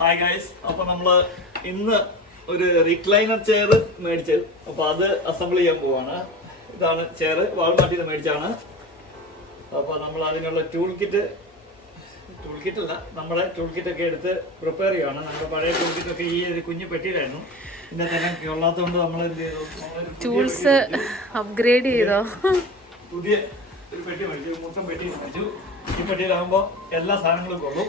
Hi guys, അപ്പോൾ നമ്മൾ ഇന്ന് ഒരു റിക്ലൈനർ ചെയർ മേടിച്ചു. അപ്പോൾ അത് അസംബിൾ ചെയ്യാൻ പോവാണ്. ഇതാണ് ചെയർ, വാൾമാർട്ടിൽ നിന്ന് മേടിച്ചാണ്. അപ്പോൾ നമ്മൾ അതിനുള്ള ടൂൾ കിറ്റ് അല്ല, നമ്മുടെ ടൂൾ കിറ്റൊക്കെ എടുത്ത് പ്രിപ്പയർ ചെയ്യുകയാണ്. നമ്മുടെ പഴയ ടൂൾ കിറ്റൊക്കെ ഈ ഒരു കുഞ്ഞു പെട്ടിയിലായിരുന്നു. പിന്നെ തന്നെ കൊള്ളാത്തതുകൊണ്ട് നമ്മൾ എന്ത് ചെയ്തു, ടൂൾസ് അപ്ഗ്രേഡ് ചെയ്തോ. പുതിയ ഒരു പെട്ടി മേടിച്ചു, മൊത്തം പെട്ടി മേടിച്ചു. ഈ പെട്ടിയിലാകുമ്പോൾ എല്ലാ സാധനങ്ങളും കൊള്ളും.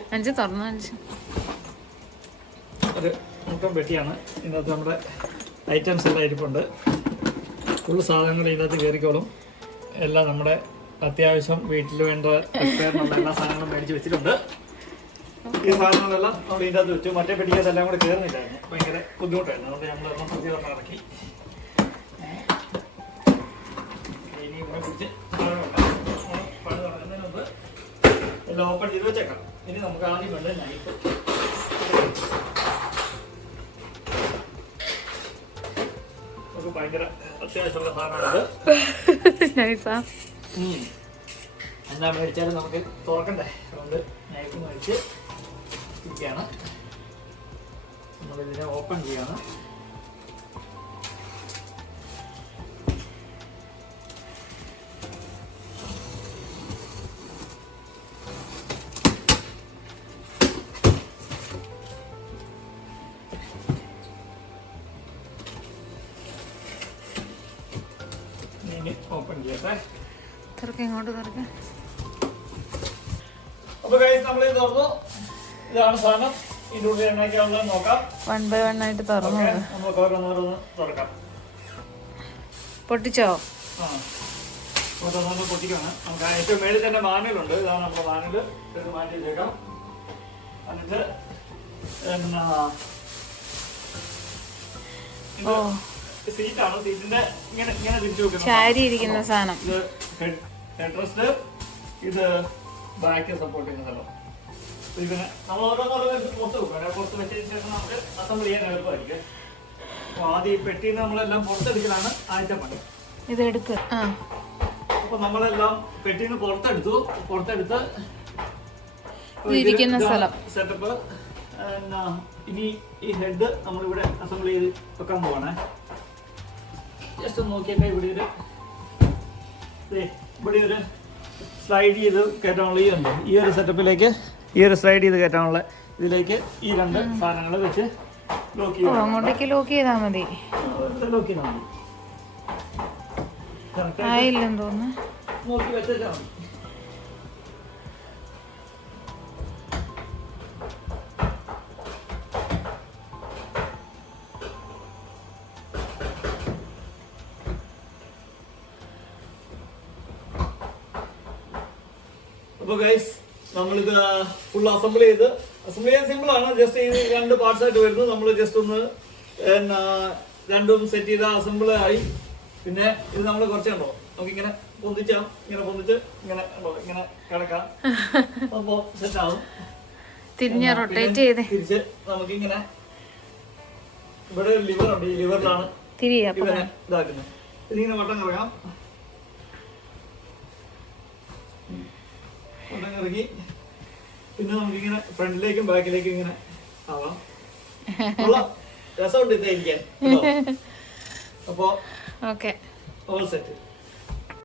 ഒരു മുട്ടം പെട്ടിയാണ്. ഇതിനകത്ത് നമ്മുടെ ഐറ്റംസ് എല്ലാം ഇരിപ്പുണ്ട്. ഫുള്ള് സാധനങ്ങൾ ഇതിനകത്ത് കയറിക്കോളും. എല്ലാം നമ്മുടെ അത്യാവശ്യം വീട്ടിൽ വേണ്ട എക്സ്പയറിനുള്ള എല്ലാ സാധനങ്ങളും മേടിച്ച് വെച്ചിട്ടുണ്ട്. ഈ സാധനങ്ങളെല്ലാം നമ്മൾ ഇതിനകത്ത് വെച്ചു. മറ്റേ പെട്ടിക്കകത്ത് എല്ലാം കൂടെ കയറുന്നില്ലായിരുന്നു, ഭയങ്കര ബുദ്ധിമുട്ടായിരുന്നു. അതുകൊണ്ട് നമ്മളെല്ലാം പുതിയ ഇറക്കി. ഇനി ഇവിടെ പിടിച്ച് പണി തുടങ്ങുന്നതിന് മുമ്പ് എല്ലാം ഓപ്പൺ ചെയ്ത് വെച്ചേക്കാം. ഇനി നമുക്ക് ആദ്യം വേണ്ടത് നൈഫ്. ഭയങ്കര അത്യാവശ്യമുള്ള സാധനമാണത്. എന്താ മേടിച്ചാലും നമുക്ക് തുറക്കണ്ടേ, അതുകൊണ്ട് നൈഫ് മേടിച്ച് ഇരിക്കുകയാണ്. നമ്മളിതിനെ ഓപ്പൺ ചെയ്യാണ്. ഓപ്പൺ ചെയ്യട്ടെ. അപ്പൊ ഗൈസ്, നമ്മൾ ഇത് തുറന്നു. ഇതാണ് സാധനം. ഇതിന്റെ ഉള്ളിൽ എണ്ണയ്ക്കാനുള്ളത് നോക്കാം. 1 by 1 ആയിട്ട് തുറന്നു. നമുക്ക് ഓരോന്നോരോന്ന് തുറക്കാം. പൊട്ടിച്ചോ? ഓരോന്നോരോന്ന് പൊട്ടിക്കാണ്. നമുക്ക് ഏറ്റവും മേളിൽ തന്നെ മാനുവലുണ്ട്. ഇതാണ് നമ്മുടെ മാനുവൽ. ഇത് മാറ്റി വെച്ചേക്കാം. എന്നിട്ട് സീറ്റാണ്. സീറ്റിന്റെ ഇങ്ങനെ തിരിച്ചു വെക്കണം. ചാരി ഇരിക്കുന്ന സാധനം. ഇത് ഹെഡ് റെസ്റ്റ്, ഇത് ബാക്ക് സപ്പോർട്ട് ചെയ്യുന്ന സ്ഥലം. പിന്നെ നമ്മൾ ഓരോന്നോരോന്ന് പുറത്ത് വെക്കണം. പുറത്ത് വെച്ചതിന് ശേഷം നമുക്ക് അസംബിൾ ചെയ്യാൻ എളുപ്പമായിരിക്കും. അപ്പോൾ ആദ്യം ഈ പെട്ടിയിൽ നിന്ന് നമ്മളെല്ലാം പുറത്തെടുക്കലാണ് ആദ്യത്തെ പണി. ഇതെടുക്കുക. അപ്പോൾ നമ്മളെല്ലാം പെട്ടിയിൽ നിന്ന് പുറത്തെടുത്ത് ഇരിക്കുന്ന സ്ഥലം സെറ്റപ്പ്. ഇനി ഈ ഹെഡ് നമ്മളിവിടെ അസംബിൾ ചെയ്ത് വെക്കാൻ പോവാണേ. ജസ്റ്റ് ഒന്ന് നോക്കിയൊക്കെ ഇവിടെ ഒരു സ്ലൈഡ് ചെയ്ത് കയറ്റാനുള്ള ഈ ഒരു സെറ്റപ്പിലേക്ക് സ്ലൈഡ് ചെയ്ത് കയറ്റാനുള്ള ഇതിലേക്ക് ഈ രണ്ട് സാധനങ്ങൾ വെച്ച് ലോക്ക് ചെയ്ത് അങ്ങോട്ടേക്ക് ലോക്ക് ചെയ്താൽ മതി. ലോക്ക് ചെയ്താൽ മതി. ആയില്ലെന്ന് തോന്നുന്നു. നോക്കി വെച്ചാൽ മതി. അപ്പോൾ ഗൈസ്, നമ്മളിത് ഫുൾ അസംബിൾ ചെയ്യാൻ സിമ്പിളാണ്. ജസ്റ്റ് ഈ രണ്ട് പാർട്സ് ആയിട്ട് വരുന്നു. നമ്മൾ ജസ്റ്റ് ഒന്ന് രണ്ടും സെറ്റ് ചെയ്ത അസംബിൾ ആയി. പിന്നെ ഇത് നമ്മൾ കുറച്ചുണ്ടോ നമുക്കിങ്ങനെ പൊന്തിച്ച് ഇങ്ങനെ കിടക്കാം. അപ്പോൾ സെറ്റ് ആവും. തിരിച്ച് നമുക്കിങ്ങനെ ഇവിടെ ഒരു ലിവർ ഉണ്ട്. ഈ ലിവറിലാണ് ഇവനെ ഇതാക്കുന്നത്. ഇതിങ്ങനെ വട്ടം കിടക്കാം. ഇറങ്ങി പിന്നെ നമുക്കിങ്ങനെ ഫ്രണ്ടിലേക്കും ബാക്കിലേക്കും ഇങ്ങനെ ആവാം. രസമുണ്ട് ഇതായിരിക്കാൻ. അപ്പോ ഓൾ സെറ്റ്.